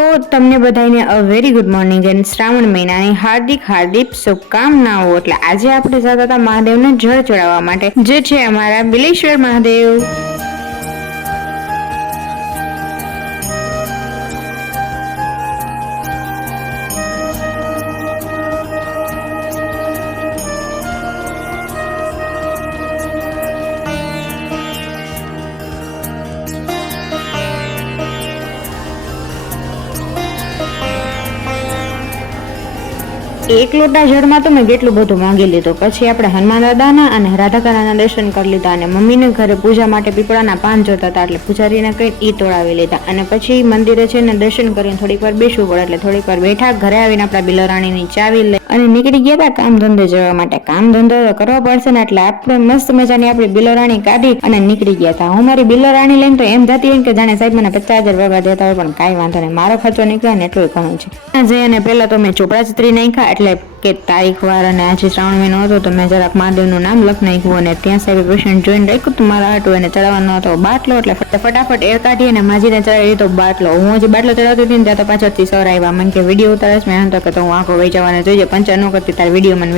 તો તમને બધાને a very good morning and Shravan મહિનાની હાર્દિક શુભકામનાઓ। એટલે આજે આપણે જતા હતા મહાદેવને જળ ચડાવવા માટે, જે છે અમારા બિલેશ્વર મહાદેવ। એક લોટા જળમાં તો મેં કેટલું બધું માંગી લીધું। પછી આપણે હનુમાન દાદાના અને રાધાકાના દર્શન કરી લીધા અને મમ્મીને ઘરે પૂજા માટે પીપળાના પાન જોતા હતા, એટલે પૂજારીને કઈ ઈ તોડાવી લીધા અને પછી મંદિરે છે ને દર્શન કરીને થોડીક વાર બેસવું પડે, એટલે થોડીક વાર બેઠા। ઘરે આવીને આપણા બિલોરાણીની ચાવી લઈ અને નીકળી ગયા હતા કામ ધંધે જવા માટે। કામ ધંધો કરવા પડશે ને એટલે આપણે મસ્ત મજાની આપણી બિલોરાણી કાઢી અને નીકળી ગયા હતા। હું મારી બિલોરાણી લઈને તો એમ જતી હોય કે જાણે સાહેબ મને 50,000 વાગા દેતા હોય, પણ કાંઈ વાંધો નહીં, મારો ખર્ચો નીકળે ને એટલું ઘણું છે। જઈ અને પહેલા તો મેં ચોપડા છત્રી નાખ્યા, એટલે કે તારીખ વાર અને આજે શ્રાવણ મહિનો હતો તો મેં જરાક મહાદેવનું નામ લખ નાખ્યું અને ત્યાં સાહેબ પેશન્ટ જોઈને રાખ્યું તો મારા હાટું એને ચડાવવાનો હતો બાટલો, એટલે ફટાફટ એર કાઢી અને માજીને ચડાવી દીધો બાટલો। હું હજી બાટલો ચડાવતી હતી ને ત્યાં તો પાછળથી સર આવ્યા, મને કે વિડીયો ઉતારે છે? મેં તો કે હું આંખો વહી જવાને જોઈએ, પંચર ન કરતી તાર વિડીયો મેં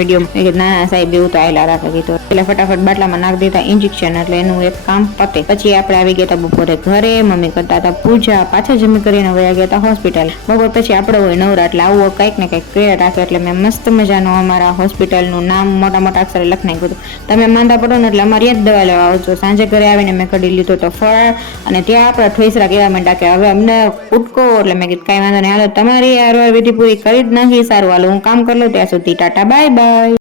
કે ના સાહેબ એવું તો આયલા રાખે કીધું। એટલે ફટાફટ બાટલામાં નાખી દીધા ઇન્જેક્શન, એટલે એનું એક કામ પતે। પછી આપણે આવી ગયા હતા બપોરે ઘરે, મમ્મી કરતા હતા પૂજા, પાછા જમી કરીને વયા ગયા હતા હોસ્પિટલ। બપોર પછી આપણે હોય નવરા, એટલે આવું કંઈક ને કંઈક કર્યા રાખે, એટલે મેં મસ્ત મજાનું અમારા હોસ્પિટલનું નામ મોટા અક્ષરે લખી નાખ્યું હતું। તમે માંદા પડો ને એટલે અમારી જ દવા લેવા આવજો। સાંજે ઘરે આવીને મેં કરી લીધો તો ફળ, અને ત્યાં આપણા ઠોઈસરા કહેવા માંડ્યા કે હવે અમને ઉટકો, એટલે મેં કીધું કાંઈ વાંધો નહીં, હાલો તમારી આરોગ્ય વિધિ પૂરી કરી જ નાખી, સારું હાલો હું કામ કરી લઉં, ત્યાં સુધી ટાટા બાય બાય।